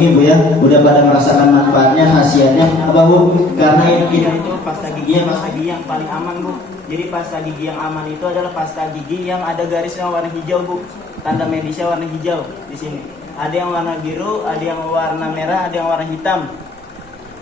ini Bu ya, udah pada merasakan manfaatnya, khasiatnya apa Bu? Karena ini itu pasta giginya pasta gigi yang paling aman Bu. Jadi pasta gigi yang aman itu adalah pasta gigi yang ada garisnya warna hijau Bu. Tanda medisnya warna hijau di sini. Ada yang warna biru, ada yang warna merah, ada yang warna hitam.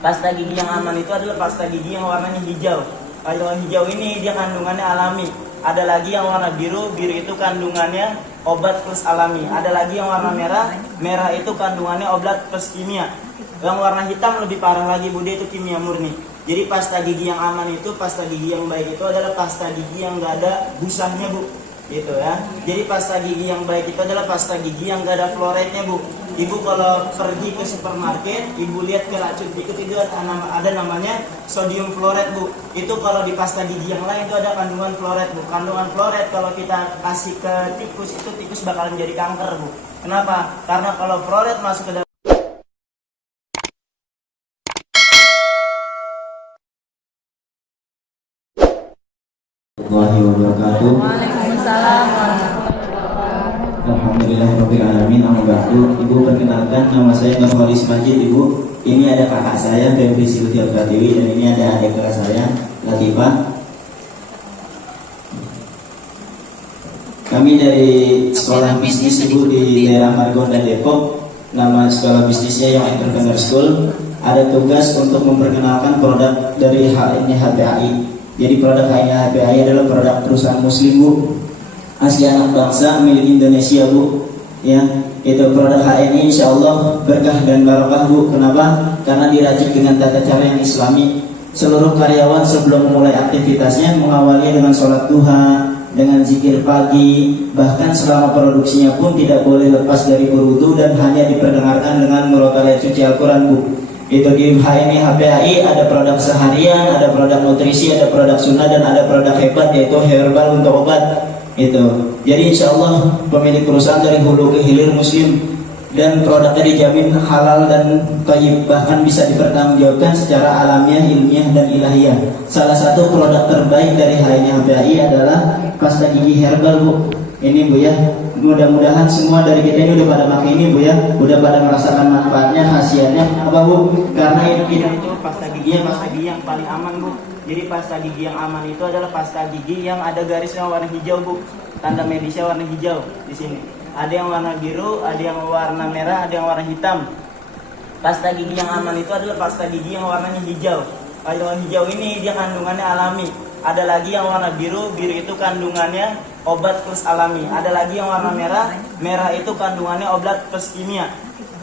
Pasta gigi yang aman itu adalah pasta gigi yang warnanya hijau. Kalau hijau ini dia kandungannya alami. Ada lagi yang warna biru, biru itu kandungannya obat plus alami. Ada lagi yang warna merah, merah itu kandungannya obat plus kimia. Yang warna hitam lebih parah lagi Bu, dia itu kimia murni. Jadi pasta gigi yang aman itu, pasta gigi yang baik itu adalah pasta gigi yang gak ada busahnya Bu, gitu ya. Jadi pasta gigi yang baik itu adalah pasta gigi yang gak ada fluoridnya Bu. Ibu kalau pergi ke supermarket, ibu lihat ke racun tikus itu ada namanya sodium fluoride Bu. Itu kalau di pasta gigi yang lain itu ada kandungan fluoride Bu. Kandungan fluoride kalau kita kasih ke tikus itu tikus bakalan jadi kanker Bu. Kenapa? Karena kalau fluoride masuk ke dalam warahmatullahi wabarakatuh. Waalaikumsalam. Alhamdulillahirabbil alamin. Amma ba'du. Ibu, perkenalkan, nama saya Nurholis Majid Ibu. Ini ada kakak saya Febri Silvi Al-Pratiwi, dan ini ada adik kelas saya Latifah. Kami dari sekolah bisnis Ibu di daerah Margonda Depok. Nama sekolah bisnisnya yang Entrepreneur School. Ada tugas untuk memperkenalkan produk dari HNI HPAI. Jadi produk HNI HPAI adalah produk perusahaan muslim Bu, asli anak bangsa milik Indonesia Bu. Ya, itu produk HNI insya Allah berkah dan barokah Bu. Kenapa? Karena diracik dengan tata cara yang islami. Seluruh karyawan sebelum memulai aktivitasnya mengawalinya dengan sholat duha, dengan zikir pagi, bahkan selama produksinya pun tidak boleh lepas dari berwudu dan hanya diperdengarkan dengan merotal ayat suci Al-Quran Bu. Itu di HNI HPAI ada produk seharian, ada produk nutrisi, ada produk sunnah, dan ada produk hebat yaitu herbal untuk obat. Itu. Jadi insya Allah pemilik perusahaan dari hulu ke hilir muslim, dan produknya dijamin halal dan thayyib, bahkan bisa dipertanggungjawabkan secara alamiah, ilmiah dan ilahiyah. Salah satu produk terbaik dari HNI HPAI adalah pasta gigi herbal Bu. Ini Bu ya, mudah-mudahan semua dari kita ini udah pada pakai ini Bu ya, udah pada merasakan manfaatnya, khasiatnya apa Bu? Karena ini itu pasta giginya pasta gigi yang paling aman Bu. Jadi pasta gigi yang aman itu adalah pasta gigi yang ada garisnya warna hijau Bu. Tanda medisnya warna hijau di sini. Ada yang warna biru, ada yang warna merah, ada yang warna hitam. Pasta gigi yang aman itu adalah pasta gigi yang warnanya hijau. Kalau hijau ini dia kandungannya alami. Ada lagi yang warna biru, biru itu kandungannya obat plus alami. Ada lagi yang warna merah, merah itu kandungannya obat plus kimia.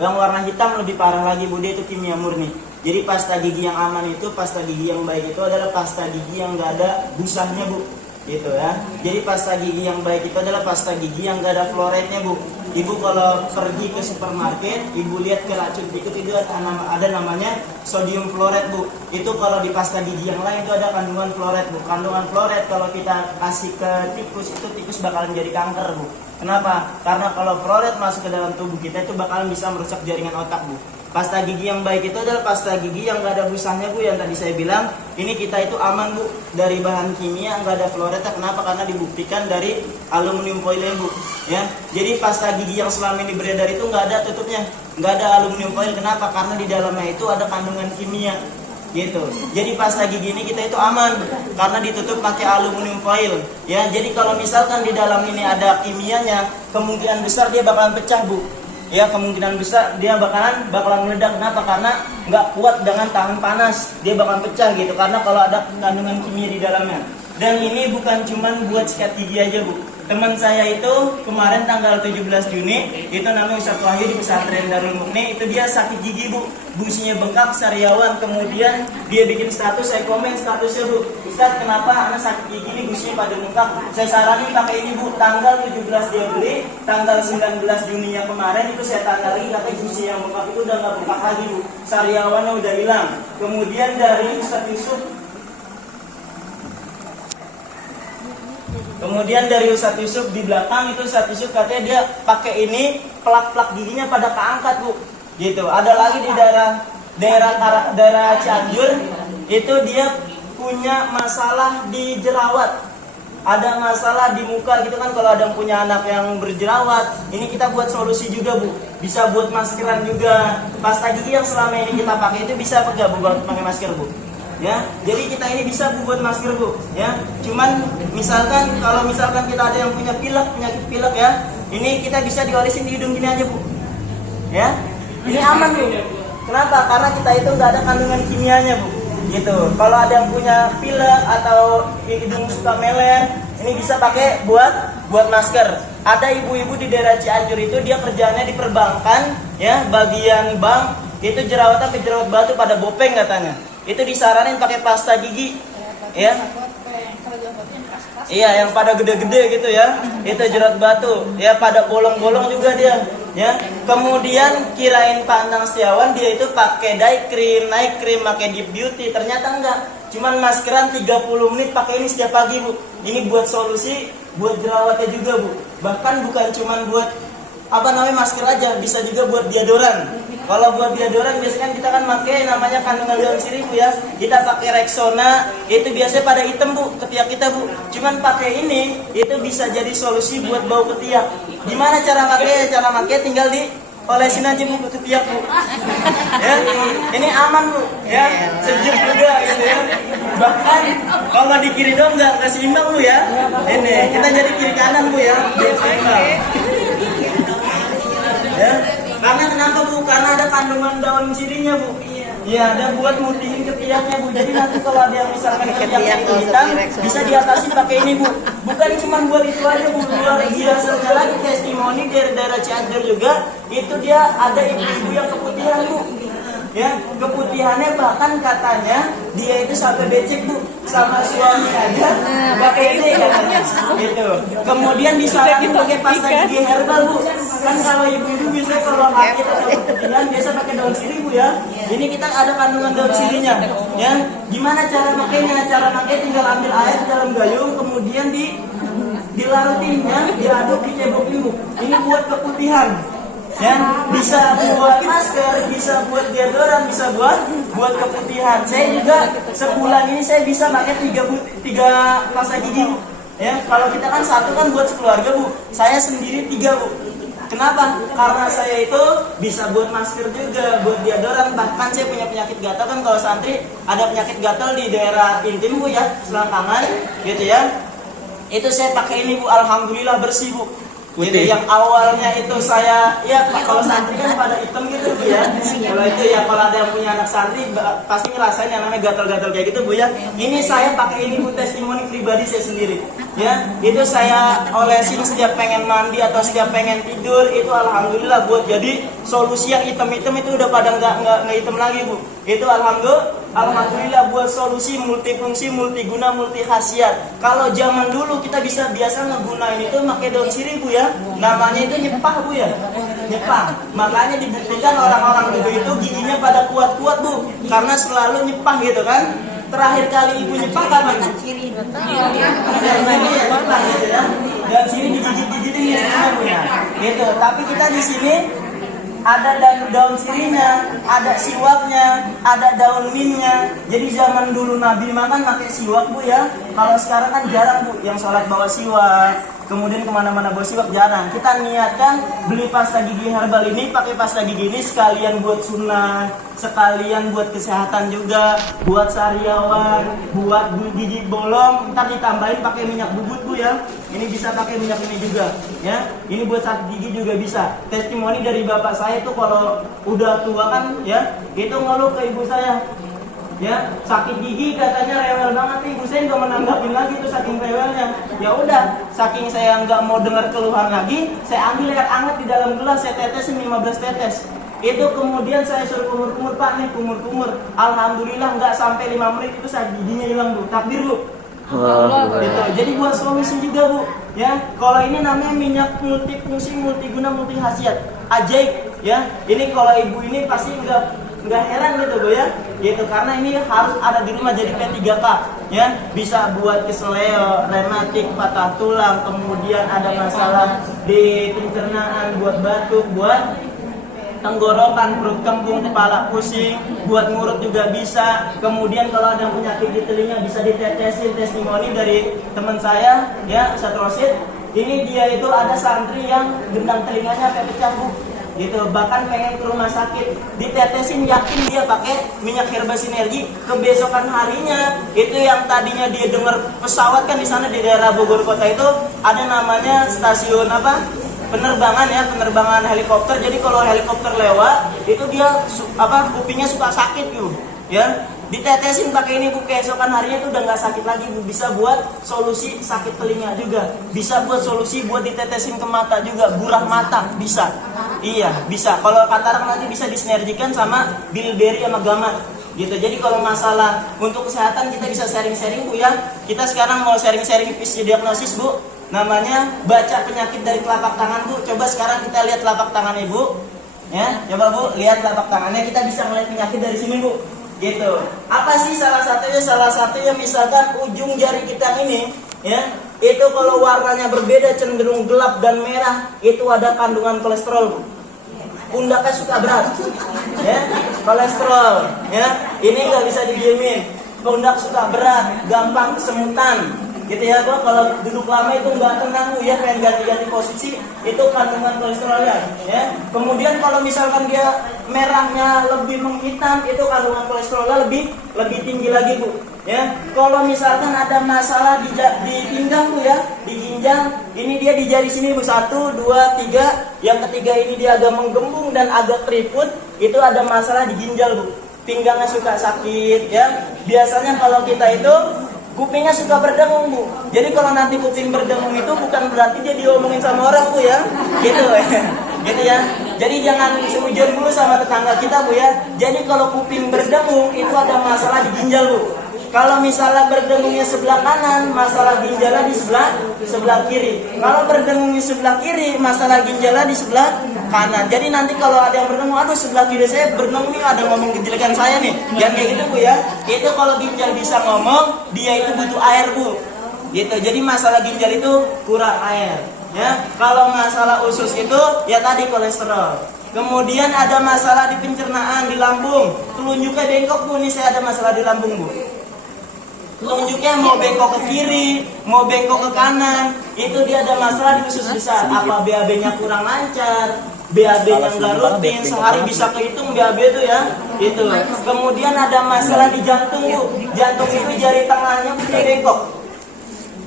Yang warna hitam lebih parah lagi Bu, dia itu kimia murni. Jadi pasta gigi yang aman itu, pasta gigi yang baik itu adalah pasta gigi yang gak ada busahnya Bu, gitu ya. Jadi pasta gigi yang baik itu adalah pasta gigi yang gak ada fluoridnya Bu. Ibu kalau pergi ke supermarket, ibu lihat ke racun tikus itu ada namanya sodium fluoride Bu. Itu kalau di pasta gigi yang lain itu ada kandungan fluoride Bu. Kandungan fluoride kalau kita kasih ke tikus itu tikus bakalan jadi kanker Bu. Kenapa? Karena kalau fluoride masuk ke dalam tubuh kita itu bakalan bisa merusak jaringan otak Bu. Pasta gigi yang baik itu adalah pasta gigi yang gak ada busahnya Bu, yang tadi saya bilang. Ini kita itu aman Bu dari bahan kimia, gak ada fluoride. Kenapa? Karena dibuktikan dari aluminium foilnya Bu. Ya, jadi pasta gigi yang selama ini beredar itu nggak ada tutupnya, nggak ada aluminium foil. Kenapa? Karena di dalamnya itu ada kandungan kimia, gitu. Jadi pasta gigi ini kita itu aman karena ditutup pakai aluminium foil. Ya, jadi kalau misalkan di dalam ini ada kimianya, kemungkinan besar dia bakalan pecah Bu. Ya, kemungkinan besar dia bakalan meledak. Kenapa? Karena nggak kuat dengan tahan panas, dia bakalan pecah gitu. Karena kalau ada kandungan kimia di dalamnya. Dan ini bukan cuman buat sikat gigi aja Bu. Teman saya itu kemarin tanggal 17 Juni itu namanya Ustaz Wahyu di pesantren Darul Mukni, itu dia sakit gigi Bu, businya bengkak, sariawan. Kemudian dia bikin status, saya komen statusnya Bu, Ustaz kenapa anak sakit gigi ini businya pada bengkak. Saya saranin pakai ini Bu, tanggal 17 dia beli, tanggal 19 Juni yang kemarin itu saya tanggal lagi, katanya busi yang bengkak itu udah nggak bengkak lagi Bu, sariawannya udah hilang. Kemudian dari Ustaz Yusuf di belakang itu Ustaz Yusuf katanya dia pakai ini, plak-plak giginya pada keangkat Bu, gitu. Ada lagi di daerah Cianjur itu dia punya masalah di jerawat. ada masalah di muka gitu kan, kalau ada yang punya anak yang berjerawat, ini kita buat solusi juga Bu. Bisa buat maskeran juga. Pasta gigi yang selama ini kita pakai itu bisa nggak Bu buat pakai masker Bu? Ya, jadi kita ini bisa Bu buat masker Bu. Ya, cuman misalkan kalau misalkan kita ada yang punya penyakit pilek ya, ini kita bisa diolesin di hidung gini aja Bu. Ya, ini aman Bu. Kenapa? Karena kita itu nggak ada kandungan kimianya Bu. Gitu. Kalau ada yang punya pilek atau hidung suka meler, ini bisa pakai buat masker. Ada ibu-ibu di daerah Cianjur itu dia kerjanya di perbankan, ya, bagian bank itu jerawatan ke jerawat batu pada bopeng katanya. Itu disaranin pakai pasta gigi, ya. Iya, yang pada gede-gede gitu ya. Itu jerawat batu, ya, pada bolong-bolong juga dia, ya. Kemudian kirain Pak Anang Setiawan dia itu pakai night cream, pakai deep beauty, ternyata enggak. Cuman maskeran 30 menit pakai ini setiap pagi Bu. Ini buat solusi buat jerawatnya juga Bu. Bahkan bukan cuman buat masker aja, bisa juga buat deodoran. Kalau buat deodoran biasanya kita kan pakai namanya kandungan daun sirih Bu ya. Kita pakai Rexona, itu biasanya pada hitam Bu ketiak kita Bu. Cuman pakai ini itu bisa jadi solusi buat bau ketiak. Gimana cara pakai? Cara pakai tinggal di olesin aja Bu ke ketiak Bu. Ya, ini aman Bu ya, sejuk juga gitu ya. Bahkan kalau di kiri dong nggak seimbang Bu ya. Ini kita jadi kiri kanan Bu ya. Ya, karena kenapa Bu? Karena ada kandungan daun sirihnya Bu. Iya, ada buat mutihin ketiaknya Bu. Jadi nanti kalau ada yang misalkan ketiaknya itu hitam, bisa diatasi pakai ini Bu. Bukan cuma buat itu aja Bu, luar biasanya lagi testimoni dari daerah Cianjur juga. Itu dia ada ibu-ibu yang keputihan Bu. Ya, keputihannya bahkan katanya dia itu sampai becek Bu, sama suami aja pakai ini katanya. Gitu. Kemudian disaranin pakai pasta gigi herbal Bu. Kan kalau ibu-ibu biasanya kalau sakit atau keputihan biasa pakai daun sirih Bu ya. Ini kita ada kandungan daun sirihnya. Ya, gimana cara makainya? Cara makai tinggal ambil air di dalam gayung, kemudian dilarutin ya, diaduk, dicebokin Bu. Ini buat keputihan. Ya, bisa buat masker, bisa buat deodoran, bisa buat keputihan. Saya juga sebulan ini saya bisa pakai 3 pasta gigi Bu. Ya, kalau kita kan satu kan buat sekeluarga Bu. Saya sendiri 3 Bu. Kenapa? Karena saya itu bisa buat masker juga, buat deodoran. Bahkan saya punya penyakit gatal kan, kalau santri ada penyakit gatal di daerah intim Bu ya, selangkangan gitu ya. Itu saya pakai ini Bu, alhamdulillah bersih Bu. Gitu, yang awalnya itu saya, ya kalau santri kan pada hitam gitu Bu ya. Kalau itu ya, kalau ada yang punya anak santri pasti ngerasain yang namanya gatal-gatal kayak gitu Bu ya. Ini saya pakai ini Bu, testimoni pribadi saya sendiri. Ya, itu saya olesin setiap pengen mandi atau setiap pengen tidur, itu alhamdulillah buat jadi solusi yang hitam-hitam itu udah pada nggak hitam lagi Bu. Itu alhamdulillah buat solusi multifungsi, multiguna, multi khasiat. Kalau zaman dulu kita biasa ngegunain itu pakai daun sirih Bu ya. Namanya itu nyepah Bu ya. Nyepah. Makanya dibuktikan orang-orang dulu itu giginya pada kuat-kuat Bu, karena selalu nyepah gitu kan. Terakhir kali ibu nyepah kapan? Dan sini digigit-gigitin ya. Gitu. Tapi kita di sini ada daun sirihnya, ada siwaknya, ada daun mintnya. Jadi zaman dulu Nabi makan pakai siwak Bu ya. Kalau sekarang kan jarang Bu, yang sholat bawa siwak. Kemudian kemana-mana bawa siwak jarang. Kita niatkan beli pasta gigi herbal ini, pakai pasta gigi ini sekalian buat sunnah, sekalian buat kesehatan juga, buat sariawan, buat gigi bolong. Ntar ditambahin pakai minyak bubut Bu ya. Ini bisa pakai minyak ini juga ya. Ini buat sakit gigi juga bisa. Testimoni dari bapak saya itu kalau udah tua kan ya, itu ngeluh ke ibu saya. Ya, sakit gigi katanya rewel banget, ibu saya nggak menanggapin lagi tuh saking rewelnya. Ya udah, saking saya nggak mau dengar keluhan lagi, saya ambil air hangat di dalam gelas, saya tetesin 15 tetes. Itu kemudian saya suruh kumur-kumur Pak nih, kumur-kumur. Alhamdulillah nggak sampai 5 menit itu sakit giginya hilang Bu. Takbir Bu. Gitu. Jadi buat solusi juga Bu. Ya, kalau ini namanya minyak multifungsi, multiguna, multi khasiat. Ajaib ya. Ini kalau ibu ini pasti nggak heran gitu Bu ya. Gitu, karena ini harus ada di rumah, jadi P3K ya, bisa buat keseleo, rematik, patah tulang, kemudian ada masalah di pencernaan, buat batuk, buat tenggorokan, perut kembung, kepala pusing, buat ngurut juga bisa. Kemudian kalau ada penyakit di telinga bisa ditetesin. Testimoni dari teman saya, ya, Ustadz Rosid. Ini dia itu ada santri yang gendang telinganya sampai pecah, Bu. Gitu, bahkan pengen ke rumah sakit, ditetesin, yakin dia pakai minyak herba sinergi. Kebesokan harinya itu yang tadinya dia dengar pesawat, kan di sana di daerah Bogor kota itu ada namanya stasiun apa, penerbangan, ya, penerbangan helikopter. Jadi kalau helikopter lewat itu dia kupingnya suka sakit, Bu, ya. Ditetesin pakai ini, Bu, keesokan harinya itu udah nggak sakit lagi, Bu. Bisa buat solusi sakit telinga juga, bisa buat solusi buat ditetesin ke mata juga, buram mata bisa. Iya, bisa. Kalau katarak nanti bisa disinergikan sama bilberry sama gamat. Gitu. Jadi kalau masalah untuk kesehatan kita bisa sharing-sharing, Bu, ya. Kita sekarang mau sharing-sharing fisiodiagnosis, Bu. Namanya baca penyakit dari telapak tangan, Bu. Coba sekarang kita lihat telapak tangannya, Bu. Ya, coba, Bu, lihat telapak tangannya. Kita bisa melihat penyakit dari sini, Bu. Gitu. Apa sih salah satunya? Salah satunya misalkan ujung jari kita ini, ya, itu kalau warnanya berbeda, cenderung gelap dan merah, itu ada kandungan kolesterol, Bu. Pundaknya suka berat, ya, kolesterol, ya. Ini nggak bisa didiemin. Pundak suka berat, gampang kesemutan, gitu ya, Bu. Kalau duduk lama itu nggak tenang, Bu, ya, pengen ganti-ganti posisi, itu kandungan kolesterolnya, ya. Kemudian kalau misalkan dia merahnya lebih menghitam, itu kandungan kolesterolnya lebih tinggi lagi, Bu, ya. Kalau misalkan ada masalah di pinggang, Bu, ya, di ginjal, ini dia di jari sini, Bu, 1, 2, 3, yang ketiga ini dia agak menggembung dan agak keriput, itu ada masalah di ginjal, Bu. Pinggangnya suka sakit, ya. Biasanya kalau kita itu kupingnya suka berdengung, Bu. Jadi kalau nanti kuping berdengung itu bukan berarti dia diomongin sama orang, Bu, ya. Gitu, gitu, ya. Jadi jangan seujur dulu sama tetangga kita, Bu, ya. Jadi kalau kuping berdengung itu ada masalah di ginjal, Bu. Kalau misalnya berdengungnya sebelah kanan, masalah ginjalnya di sebelah kiri. Kalau berdengungnya sebelah kiri, masalah ginjalnya di sebelah kanan. Jadi nanti kalau ada yang berdengung, aduh sebelah kiri saya berdengung nih, ada ngomong kejelekan saya nih. Jangan kayak gitu, Bu, ya. Itu kalau ginjal bisa ngomong, dia itu butuh air, Bu. Gitu. Jadi masalah ginjal itu kurang air, ya. Kalau masalah usus itu ya tadi kolesterol. Kemudian ada masalah di pencernaan, di lambung. Telunjuknya bengkok, Bu. Nih saya ada masalah di lambung, Bu. Telunjuknya mau bengkok ke kiri, mau bengkok ke kanan, itu dia ada masalah di usus besar. Apa BAB-nya kurang lancar, BAB-nya nggak rutin, sehari bisa kehitung BAB itu, ya. Itu. Kemudian ada masalah di jantung, Bu. Jantung itu jari tengahnya punya bengkok.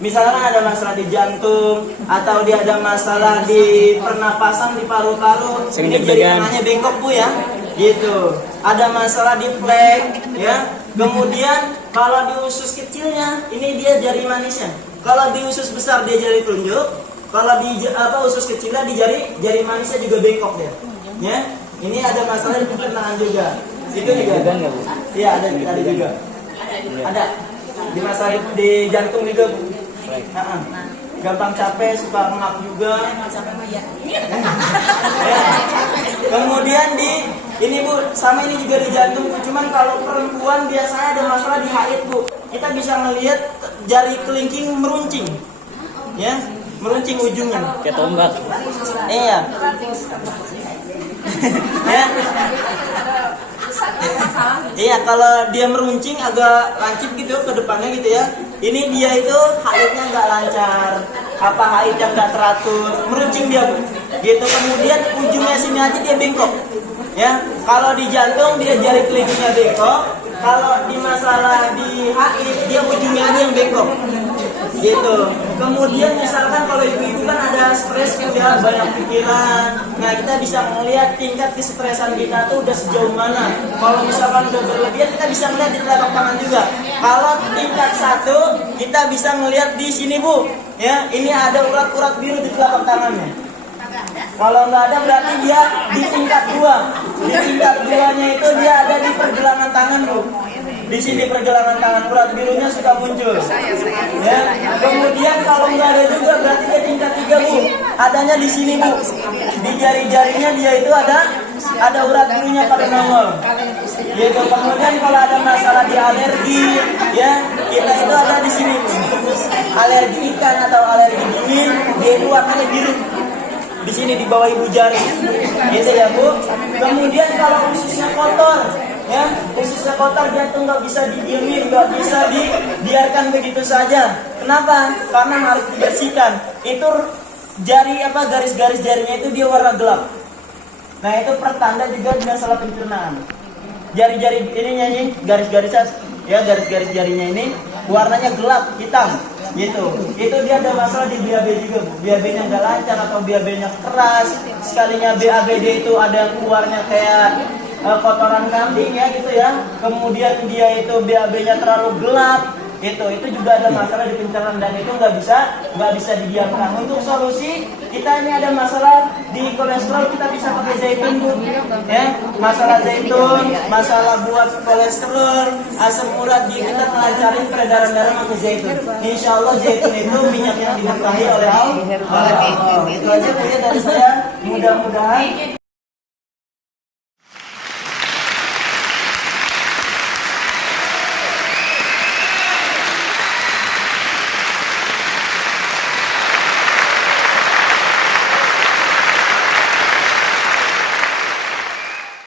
Misalkan ada masalah di jantung, atau dia ada masalah di pernapasan, di paru-paru, ini jari tengahnya bengkok, Bu, ya. Gitu. Ada masalah di flek, ya. Kemudian kalau di usus kecilnya, ini dia jari manisnya. Kalau di usus besar dia jari telunjuk. Kalau di usus kecilnya di jari manisnya juga bengkok dia. Ya, ini ada masalah di pencernaan juga. Itu juga ada nggak, Bu? Iya, ada juga. Ada. Di masalah di jantung juga, Bu. Gampang capek, suka ngap juga. Ya. Kemudian ini, Bu, sama ini juga di jantung, Bu. Cuman kalau perempuan biasanya ada masalah di haid, Bu. Kita bisa melihat jari kelingking meruncing, ya, meruncing ujungnya. Kayak tombak. Iya. Ya. Iya, kalau dia meruncing agak lancip gitu ke depannya gitu, ya. Ini dia itu haidnya nggak lancar, apa haidnya nggak teratur, meruncing dia, Bu. Gitu. Kemudian ujungnya sini aja dia bengkok. Ya, kalau di jantung dia jari kelingkingnya bengkok, kalau di masalah di haid dia ujungnya aja yang bengkok. Gitu. Kemudian misalkan kalau ibu-ibu kan ada stres, udah banyak pikiran. Nah, kita bisa melihat tingkat kesetresan kita tuh udah sejauh mana. Kalau misalkan udah berlebihan, kita bisa melihat di telapak tangan juga. Kalau tingkat 1, kita bisa melihat di sini, Bu. Ya, ini ada urat-urat biru di telapak tangannya. Kalau nggak ada berarti dia di tingkat 2. Di tingkat 2-nya itu dia ada di pergelangan tangan, Bu. Di sini pergelangan tangan urat birunya suka muncul. Ya. Kemudian kalau nggak ada juga berarti dia tingkat 3, Bu. Adanya di sini, Bu. Di jari-jarinya dia itu ada urat birunya pada nongol. Gitu. Kemudian kalau ada masalah di alergi, ya, kita itu ada di sini, Bu. Alergi ikan atau alergi dingin, dia itu warnanya biru. di sini di bawah ibu jari. Gitu ya Bu. Kemudian kalau ususnya kotor, ya ususnya kotor dia tuh nggak bisa didiemin, nggak bisa dibiarkan begitu saja. Kenapa? Karena harus dibersihkan. Itu jari apa garis-garis jarinya itu dia warna gelap. Nah itu pertanda juga masalah pencernaan. Jari-jari ininya ini garis-garis ya garis-garis jarinya ini warnanya gelap hitam gitu. Itu dia ada masalah di BAB juga. BAB-nya nggak lancar atau BAB-nya keras. Sekalinya BABD itu ada keluarnya kayak kotoran kambing ya gitu ya. Kemudian dia itu BAB-nya terlalu gelap. Itu juga ada masalah di pencernaan dan itu nggak bisa didiamkan. Untuk solusi kita ini ada masalah di kolesterol, kita bisa pakai zaitun Bu, ya masalah zaitun, masalah buat kolesterol, asam urat kita melancarin peredaran darah pakai zaitun. Insya Allah zaitun itu minyak yang diberkahi oleh Allah. Itu aja Bu ya dari saya. Mudah-mudahan